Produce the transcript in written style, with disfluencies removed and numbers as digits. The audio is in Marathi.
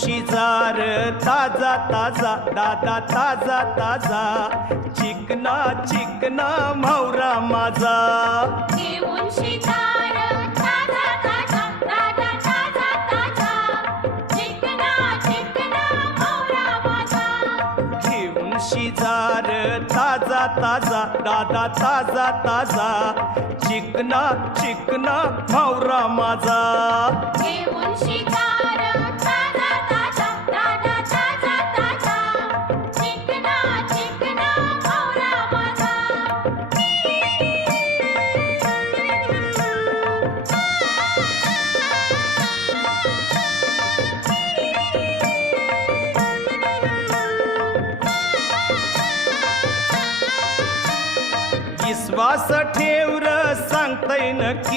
शिजार ताजा ताजा दादा ताजा ताजा चिकना चिकना म्हावरा माझा घेऊन शिजार ताजा ताजा दादा ताजा ताजा चिकना चिकना म्हावरा माझा घेऊन शिजार ताजा ताजा दादा ताजा ताजा चिकना चिकना म्हावरा माझा घेऊन शिकार ताजा ताजा दादा ताजा ताजा चिकना चिकना म्हावरा माझा विश्वास ठेव र सांगतय नक्की